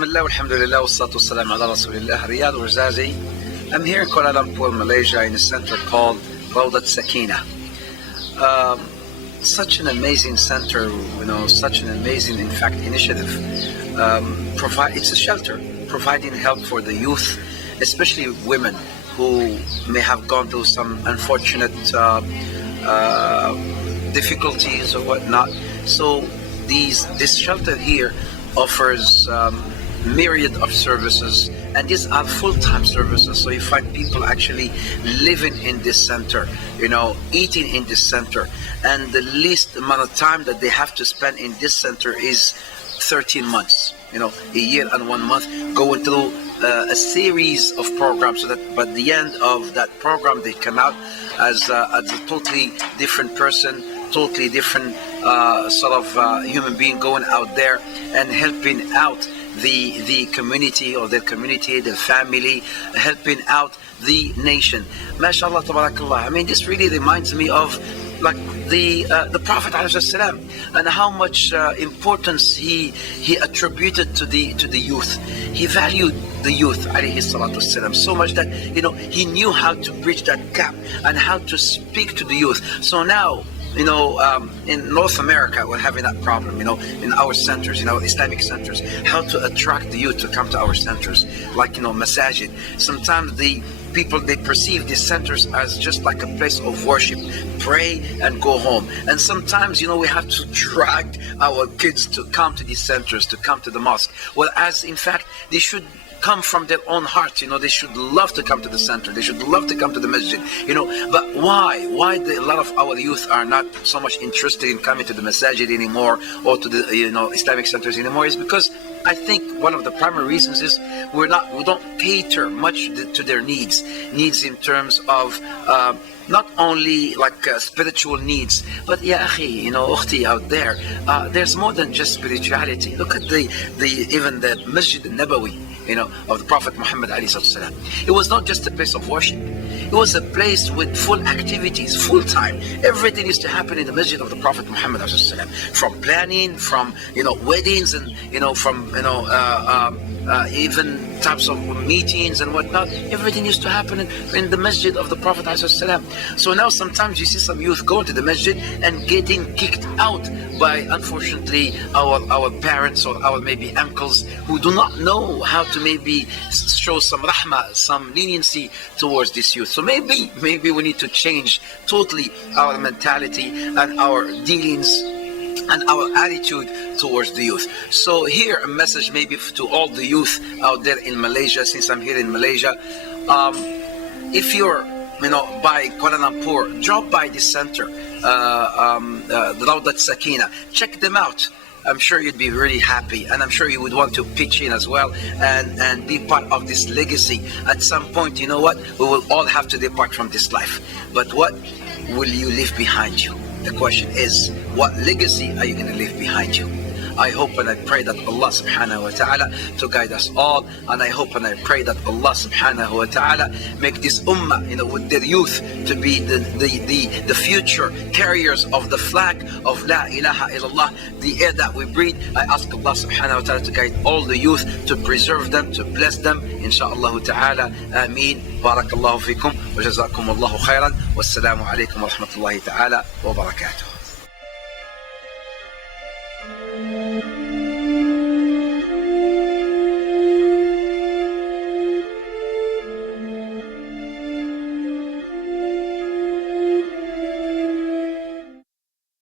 Bismillah, alhamdulillah, wassalatu wassalamu ala rasulillah. Riyad Ourzazi. I'm here in Kuala Lumpur, Malaysia, in a center called Raudhatus Sakinah. Such an amazing center, such an amazing, in fact, initiative. It's a shelter providing help for the youth, especially women who may have gone through some unfortunate difficulties or whatnot. So this shelter here offers myriad of services, and these are full-time services. So you find people actually living in this center, eating in this center, and the least amount of time that they have to spend in this center is 13 months, a year and 1 month, going through a series of programs, so that by the end of that program they come out as a totally different person, totally different sort of human being, going out there and helping out the community, or their community, their family, helping out the nation. MashaAllah, tabarakallah. I mean, this really reminds me of like the Prophet ﷺ, and how much importance he attributed to the youth. He valued the youth ﷺ so much that he knew how to bridge that gap and how to speak to the youth. So now, in North America, we're having that problem, in our centers, Islamic centers, how to attract the youth to come to our centers, like, masajid. Sometimes the people, they perceive these centers as just like a place of worship, pray and go home. And sometimes, we have to drag our kids to come to these centers, to come to the mosque. Well, as in fact, they should come from their own heart. They should love to come to the center, they should love to come to the masjid, but why a lot of our youth are not so much interested in coming to the masajid anymore, or to the Islamic centers anymore, is because I think one of the primary reasons is we don't cater much to their needs in terms of not only like spiritual needs, but ya akhi, ukhti out there, there's more than just spirituality. Look at even the Masjid al-Nabawi, of the Prophet Muhammad ﷺ. It was not just a place of worship. It was a place with full activities, full time. Everything used to happen in the Masjid of the Prophet Muhammad ﷺ. From planning, from weddings, and from even types of meetings and whatnot. Everything used to happen in the Masjid of the Prophet ﷺ. So now sometimes you see some youth going to the Masjid and getting kicked out by, unfortunately, our parents or our maybe uncles, who do not know how to maybe show some rahmah, some leniency towards this youth. So maybe we need to change totally our mentality and our dealings and our attitude towards the youth. So here, a message maybe to all the youth out there in Malaysia, since I'm here in Malaysia. If you're by Kuala Lumpur, drop by this center, the Raudhatus Sakinah. Check them out. I'm sure you'd be really happy, and I'm sure you would want to pitch in as well and be part of this legacy. At some point, we will all have to depart from this life. But what will you leave behind you? The question is, what legacy are you going to leave behind you? I hope and I pray that Allah subhanahu wa ta'ala to guide us all, and I hope and I pray that Allah subhanahu wa ta'ala make this ummah, with their youth, to be the future carriers of the flag of La ilaha illallah, the air that we breathe. I ask Allah subhanahu wa ta'ala to guide all the youth, to preserve them, to bless them, inshaAllah ta'ala. Ameen. Barakallahu fikum wa jazakumullahu khairan. Wassalamu alaikum wa rahmatullahi ta'ala wa barakatuh.